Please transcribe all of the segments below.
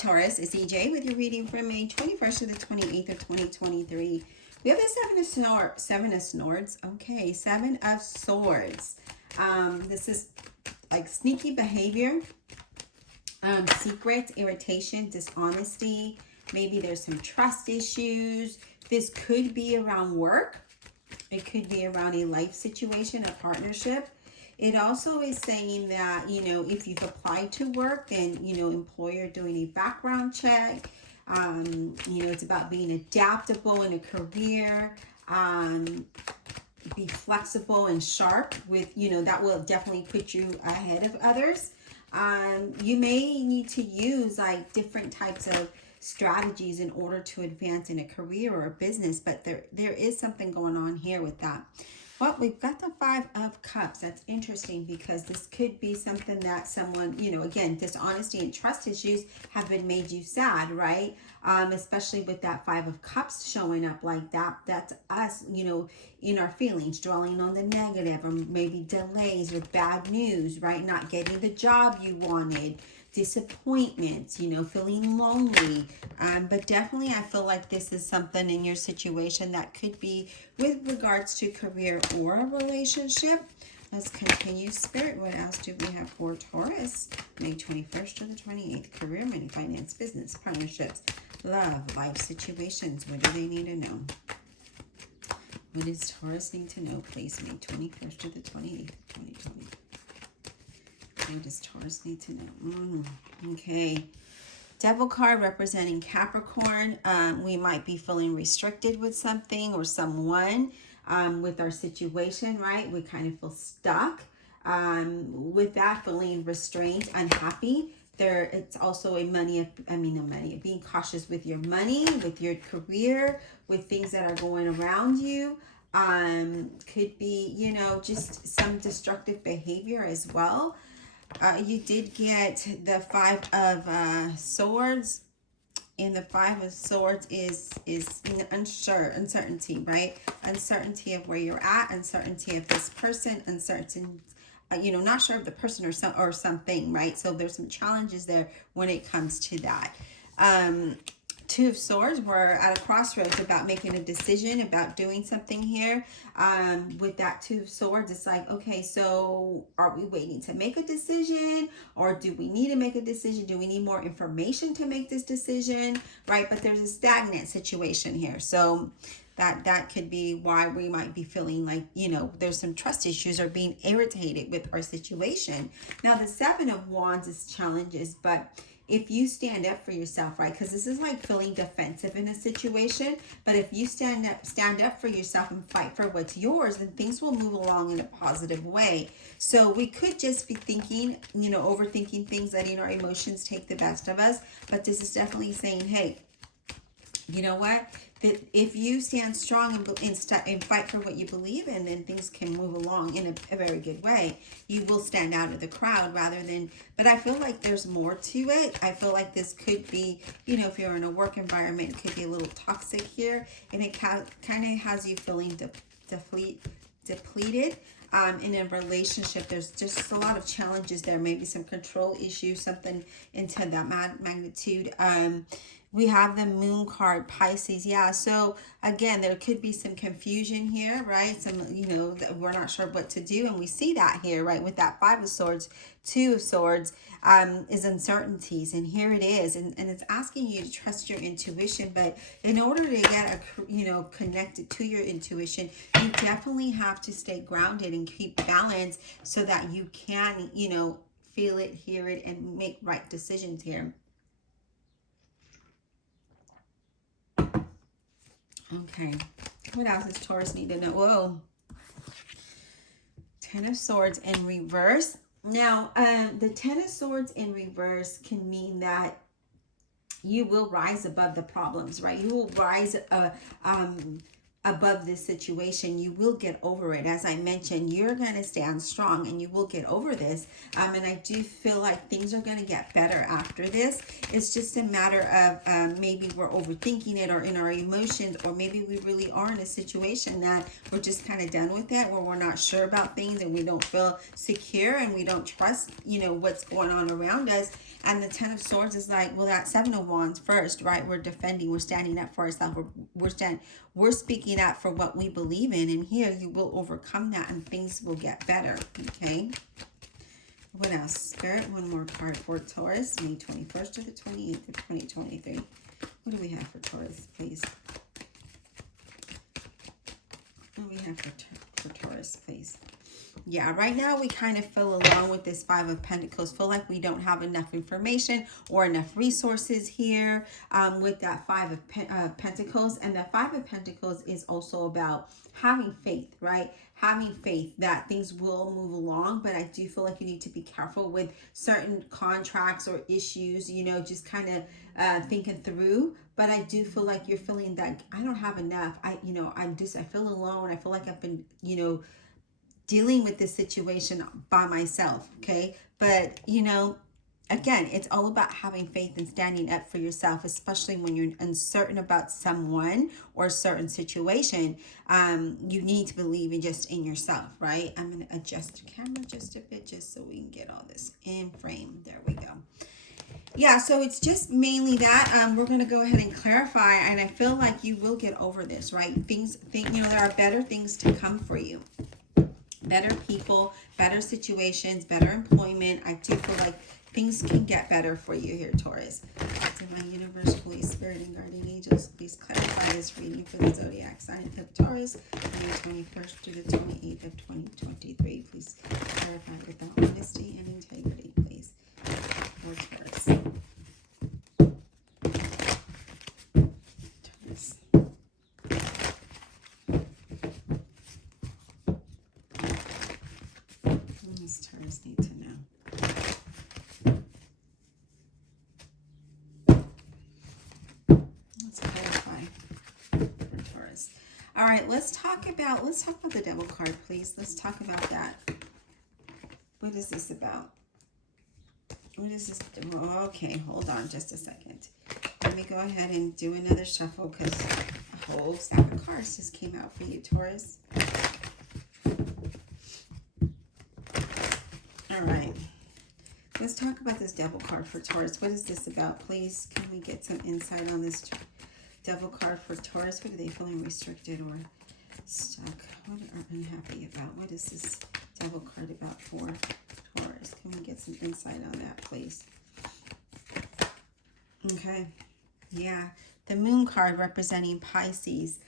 Taurus, it's EJ with your reading from May 21st to the 28th of 2023. We have the Seven of Swords. Okay, Seven of Swords. This is like sneaky behavior, secrets, irritation, dishonesty. Maybe there's some trust issues. This could be around work. It could be around a life situation, a partnership. It also is saying that, if you've applied to work, then, employer doing a background check. It's about being adaptable in a career. Be flexible and sharp with, that will definitely put you ahead of others. You may need to use like different types of strategies in order to advance in a career or a business, but there is something going on here with that. Well, we've got the Five of Cups. That's interesting because this could be something that someone, again, dishonesty and trust issues have been made you sad, right? Especially with that Five of Cups showing up like that. That's us, in our feelings, dwelling on the negative, or maybe delays with bad news, right? Not getting the job you wanted. Disappointments, feeling lonely. But definitely I feel like this is something in your situation that could be with regards to career or a relationship. Let's continue. Spirit, what else do we have for Taurus? May 21st to the 28th. Career, money, finance, business, partnerships, love, life situations. What do they need to know? What does Taurus need to know, please? May 21st to the 28th, 2020. What does Taurus need to know? Okay. Devil card representing Capricorn. We might be feeling restricted with something or someone with our situation, right? We kind of feel stuck. With that, feeling restrained, unhappy. It's also being cautious with your money, with your career, with things that are going around you. Could be, just some destructive behavior as well. You did get the Five of Swords, and the Five of Swords is uncertainty, right? Uncertainty of where you're at, uncertainty of this person, uncertain, not sure of the person or something, right? So there's some challenges there when it comes to that. Two of Swords, we're at a crossroads about making a decision, about doing something here. With that Two of Swords, it's like, okay, so are we waiting to make a decision, or do we need to make a decision? Do we need more information to make this decision, right? But there's a stagnant situation here. So that could be why we might be feeling like, there's some trust issues or being irritated with our situation. Now, the Seven of Wands is challenges, but if you stand up for yourself, right? Because this is like feeling defensive in a situation. But if you stand up for yourself and fight for what's yours, then things will move along in a positive way. So we could just be thinking, overthinking things, letting our emotions take the best of us. But this is definitely saying, hey, you know what? That if you stand strong and fight for what you believe in, then things can move along in a very good way. You will stand out of the crowd rather than, but I feel like there's more to it. I feel like this could be, if you're in a work environment, it could be a little toxic here, and it kind of has you feeling depleted. In a relationship, there's just a lot of challenges there, maybe some control issues, something into that magnitude. We have the Moon card, Pisces. Yeah, so again, there could be some confusion here, right? Some, we're not sure what to do. And we see that here, right? With that Five of Swords, Two of Swords is uncertainties. And here it is. And it's asking you to trust your intuition. But in order to get, connected to your intuition, you definitely have to stay grounded and keep balance so that you can, feel it, hear it, and make right decisions here. Okay, what else does Taurus need to know? Whoa. Ten of Swords in reverse. Now, the Ten of Swords in reverse can mean that you will rise above the problems, right? You will rise above this situation. You will get over it. As I mentioned, you're going to stand strong and you will get over this. And I do feel like things are going to get better after this. It's just a matter of maybe we're overthinking it or in our emotions, or maybe we really are in a situation that we're just kind of done with it, where we're not sure about things and we don't feel secure and we don't trust, what's going on around us. And the Ten of Swords is like, well, that Seven of Wands first, right? We're defending, we're standing up for ourselves, we're speaking up for what we believe in, and here you will overcome that and things will get better. Okay, what else? Spirit, one more card for Taurus, May 21st to the 28th of 2023. What do we have for Taurus, please? What do we have for Taurus, please? Yeah, right now we kind of feel alone with this Five of Pentacles. Feel like we don't have enough information or enough resources here with that Five of Pentacles. And the Five of Pentacles is also about having faith, right? Having faith that things will move along. But I do feel like you need to be careful with certain contracts or issues, just kind of thinking through. But I do feel like you're feeling that I don't have enough. I feel alone. I feel like I've been, dealing with this situation by myself. Okay, but again, it's all about having faith and standing up for yourself, especially when you're uncertain about someone or a certain situation. You need to believe in yourself, right? I'm going to adjust the camera just a bit just so we can get all this in frame. There we go. Yeah, so it's just mainly that. We're going to go ahead and clarify, and I feel like you will get over this, right? There are better things to come for you. Better people, better situations, better employment. I do feel like things can get better for you here, Taurus. So my universe, Holy Spirit, and guardian angels, please clarify this reading for the zodiac sign of Taurus, May 21st to the 28th of 2023. Please clarify with honesty and integrity, please, for Taurus. Taurus. Taurus need to know. Let's clarify for Taurus. All right, let's talk about the Devil card, please. Let's talk about that. What is this about? What is this? Okay, hold on just a second. Let me go ahead and do another shuffle because a whole stack of cards just came out for you, Taurus. All right, let's talk about this Devil card for Taurus. What is this about, please? Can we get some insight on this Devil card for Taurus? What are they feeling restricted or stuck? What are unhappy about? What is this Devil card about for Taurus? Can we get some insight on that, please? Okay, yeah, the Moon card representing Pisces.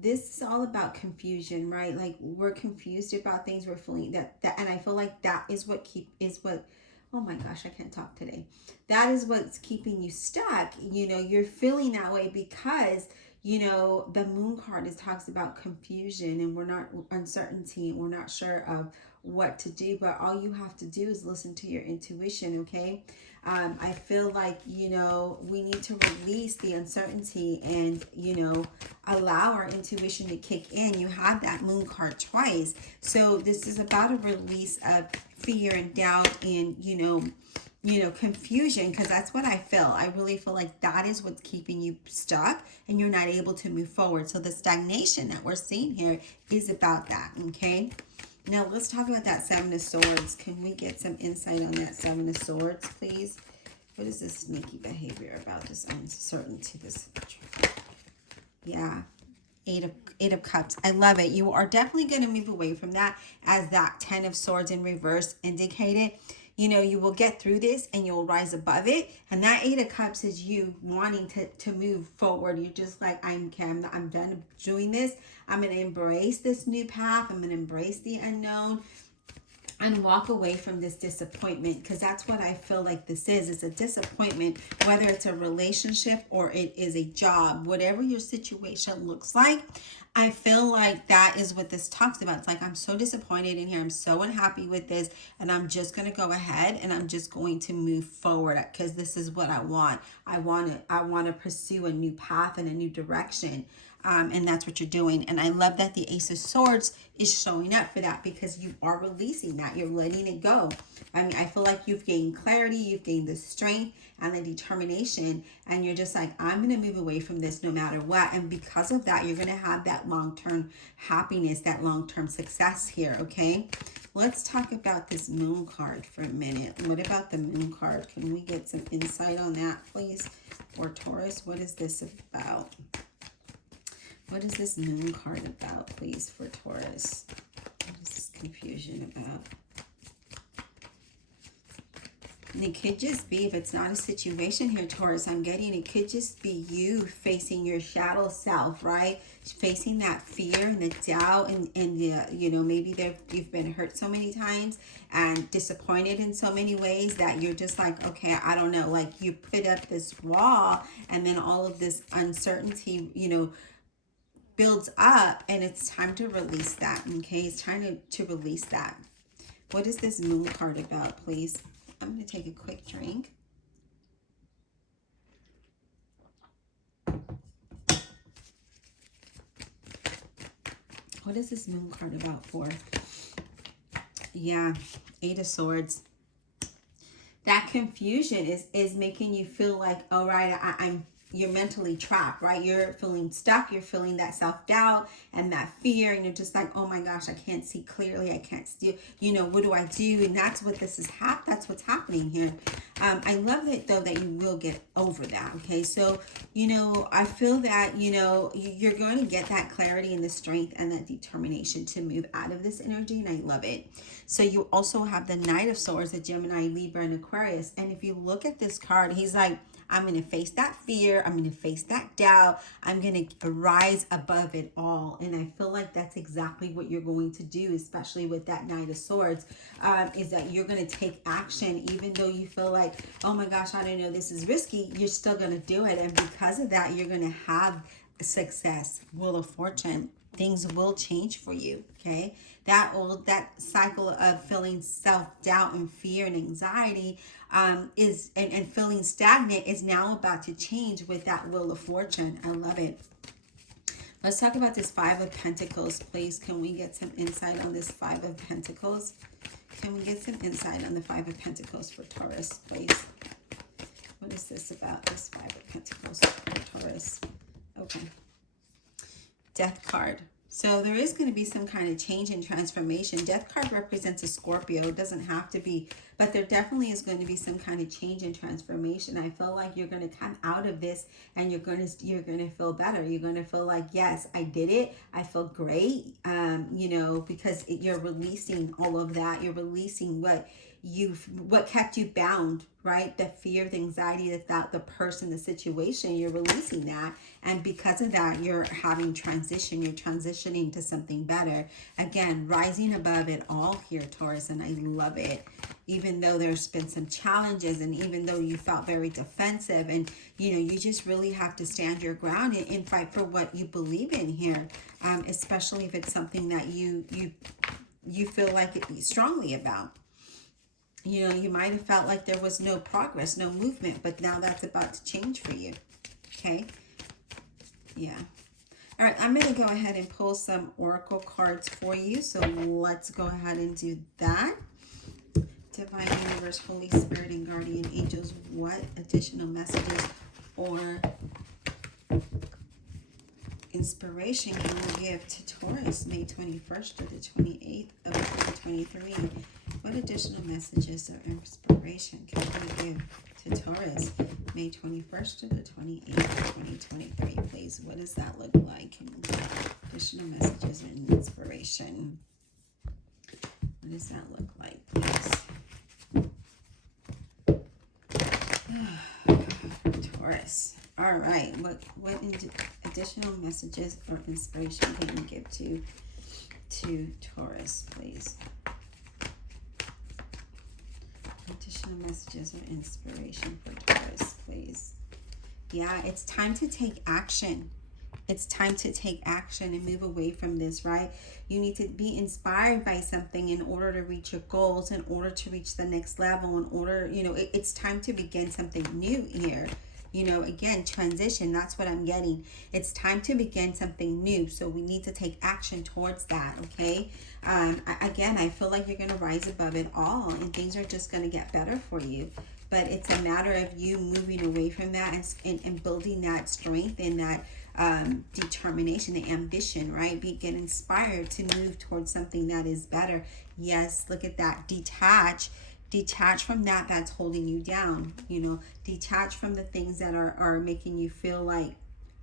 This is all about confusion, right? Like we're confused about things, we're feeling that and I feel like that is what oh my gosh, I can't talk today. That is what's keeping you stuck. You're feeling that way because the Moon card talks about confusion and we're not uncertainty, we're not sure of what to do, but all you have to do is listen to your intuition. Okay, I feel like we need to release the uncertainty and allow our intuition to kick in. You had that Moon card twice, so this is about a release of fear and doubt and confusion, because that's what I feel. I really feel like that is what's keeping you stuck and you're not able to move forward. So the stagnation that we're seeing here is about that. Okay, now let's talk about that Seven of Swords. Can we get some insight on that Seven of Swords, please? What is this sneaky behavior about, this uncertainty, this? Yeah, Eight of Cups. I love it. You are definitely going to move away from that, as that Ten of Swords in reverse indicated. You will get through this and you'll rise above it. And that Eight of Cups is you wanting to move forward. You're just like, I'm done doing this. I'm going to embrace this new path. I'm going to embrace the unknown and walk away from this disappointment, because that's what I feel like this is. It's a disappointment, whether it's a relationship or it is a job, whatever your situation looks like. I feel like that is what this talks about. It's like, I'm so disappointed in here. I'm so unhappy with this. And I'm just going to go ahead and I'm just going to move forward because this is what I want. I want to pursue a new path and a new direction. And that's what you're doing. And I love that the Ace of Swords is showing up for that, because you are releasing that. You're letting it go. I mean, I feel like you've gained clarity, you've gained the strength and the determination, and you're just like, I'm going to move away from this no matter what. And because of that, you're going to have that long-term happiness, that long-term success here, okay? Let's talk about this Moon card for a minute. What about the Moon card? Can we get some insight on that, please? For Taurus, what is this about? What is this Moon card about, please, for Taurus? What is this confusion about? And it could just be, if it's not a situation here, Taurus, I'm getting, it could just be you facing your shadow self, right? Facing that fear and the doubt and the, you know, maybe you've been hurt so many times and disappointed in so many ways that you're just like, okay, I don't know, like you put up this wall and then all of this uncertainty, you know, builds up, and it's time to release that, okay? It's time to release that. What is this Moon card about, please? I'm going to take a quick drink. What is this Moon card about for? Yeah, Eight of Swords. That confusion is making you feel like, all right, you're mentally trapped, right? You're feeling stuck. You're feeling that self-doubt and that fear. And you're just like, oh my gosh, I can't see clearly. I can't see, you know, what do I do? And that's what this is, that's what's happening here. I love it though, that you will get over that. Okay. So, you know, I feel that, you know, you're going to get that clarity and the strength and that determination to move out of this energy. And I love it. So you also have the Knight of Swords, the Gemini, Libra, and Aquarius. And if you look at this card, he's like, I'm going to face that fear. I'm going to face that doubt. I'm going to rise above it all. And I feel like that's exactly what you're going to do, especially with that Knight of Swords, is that you're going to take action, even though you feel like, oh my gosh, I don't know, this is risky. You're still going to do it. And because of that, you're going to have success, Wheel of Fortune. Things will change for you, okay? That cycle of feeling self-doubt and fear and anxiety and feeling stagnant is now about to change with that Wheel of Fortune. I love it. Let's talk about this Five of Pentacles, please. Can we get some insight on this Five of Pentacles? Can we get some insight on the Five of Pentacles for Taurus, please? What is this about, this Five of Pentacles for Taurus? Okay. Death card. So there is going to be some kind of change and transformation. Death card represents a Scorpio. It doesn't have to be, but there definitely is going to be some kind of change and transformation. I feel like you're going to come out of this and you're going to feel better. You're going to feel like, yes, I did it. I feel great. You know, because you're releasing all of that. You're releasing what kept you bound, right? The fear, the anxiety, the person, the situation, you're releasing that. And because of that, you're having transition. You're transitioning to something better. Again, rising above it all here, Taurus, and I love it. Even though there's been some challenges and even though you felt very defensive, and, you know, you just really have to stand your ground and fight for what you believe in here, especially if it's something that you feel like strongly about. You know, you might have felt like there was no progress, no movement, but now that's about to change for you. Okay? Yeah. All right, I'm going to go ahead and pull some oracle cards for you. So let's go ahead and do that. Divine Universe, Holy Spirit, and Guardian Angels, what additional messages or inspiration can we give to Taurus, May 21st to the 28th of 2023? What additional messages or inspiration can we give to Taurus, May 21st to the 28th of 2023, please? What does that look like? Additional messages and inspiration. What does that look like, please? Taurus. All right. What additional messages or inspiration can you give to Taurus, please? Additional messages or inspiration for Taurus, please. Yeah, it's time to take action. It's time to take action and move away from this, right? You need to be inspired by something in order to reach your goals, in order to reach the next level, in order, you know, it's time to begin something new here. You know, again, transition, that's what I'm getting. It's time to begin something new. So we need to take action towards that, okay? Again, I feel like you're going to rise above it all and things are just going to get better for you. But it's a matter of you moving away from that and building that strength and that determination, the ambition, right? Get inspired to move towards something that is better. Yes, look at that. Detach from that's holding you down. You know, detach from the things that are making you feel like,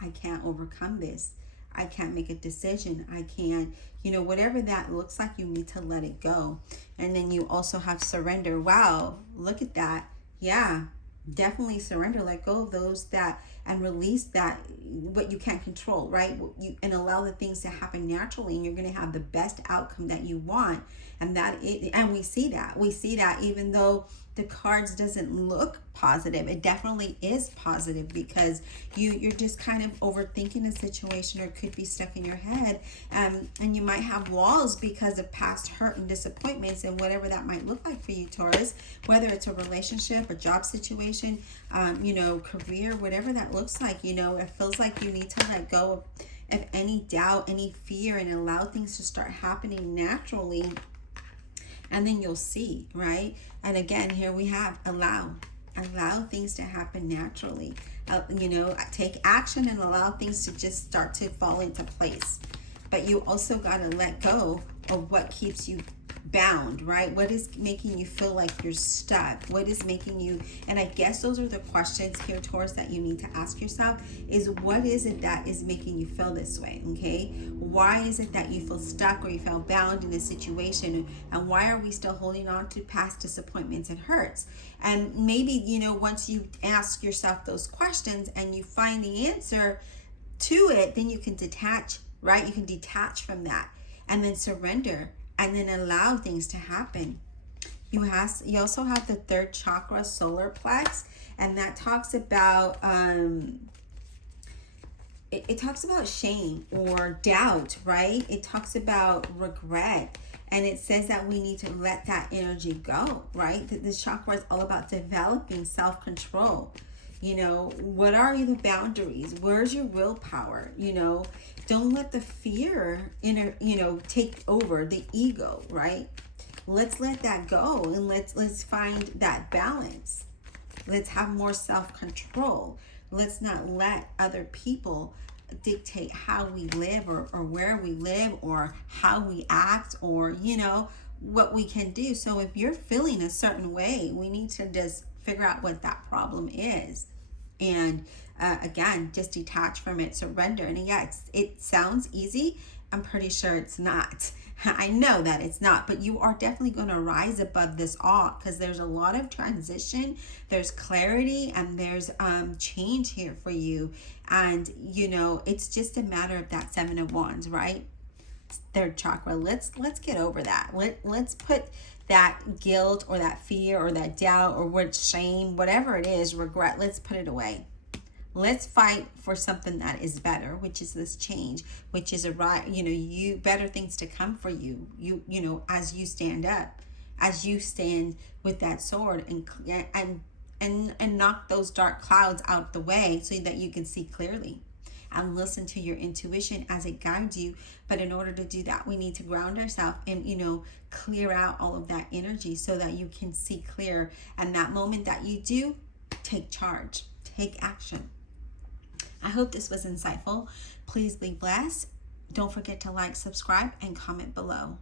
I can't overcome this. I can't make a decision. I can't, you know, whatever that looks like, you need to let it go. And then you also have surrender. Wow, look at that. Yeah, definitely surrender. Let go of those that and release that what you can't control, right? And allow the things to happen naturally, and you're going to have the best outcome that you want. And we see that even though the cards doesn't look positive, it definitely is positive, because you're just kind of overthinking a situation, or could be stuck in your head, and you might have walls because of past hurt and disappointments, and whatever that might look like for you, Taurus, whether it's a relationship, a job situation, you know, career, whatever that looks like. You know, it feels like you need to let go of any doubt, any fear, and allow things to start happening naturally. And then you'll see, right? And again, here we have allow things to happen naturally. You know, take action and allow things to just start to fall into place. But you also got to let go of what keeps you bound, right? What is making you feel like you're stuck? What is making you, and I guess those are the questions here, Taurus, that you need to ask yourself, is what is it that is making you feel this way, okay? Why is it that you feel stuck or you feel bound in a situation? And why are we still holding on to past disappointments and hurts? And maybe, you know, once you ask yourself those questions and you find the answer to it, then you can detach, right? You can detach from that and then surrender, and then allow things to happen. You also have the third chakra, solar plex, and that talks about it talks about shame or doubt, right? It talks about regret, and it says that we need to let that energy go, right? That this chakra is all about developing self-control. You know, what are the boundaries? Where's your willpower? You know, don't let the fear take over the ego, right? Let's let that go, and let's find that balance. Let's have more self-control. Let's not let other people dictate how we live, or where we live, or how we act, or, you know, what we can do. So if you're feeling a certain way, we need to just figure out what that problem is. And again, just detach from it, surrender. And yeah, it sounds easy. I'm pretty sure it's not. I know that it's not, but you are definitely going to rise above this all, because there's a lot of transition, there's clarity, and there's change here for you. And, you know, it's just a matter of that Seven of Wands, right? Third chakra. Let's get over that. Let's put that guilt or that fear or that doubt or what shame, whatever it is, regret, let's put it away. Let's fight for something that is better, which is this change, which is better things to come for you. You know, as you stand up, as you stand with that sword and knock those dark clouds out the way, so that you can see clearly and listen to your intuition as it guides you. But in order to do that, we need to ground ourselves and, you know, clear out all of that energy so that you can see clear. And that moment that you do, take charge, take action. I hope this was insightful. Please be blessed. Don't forget to like, subscribe, and comment below.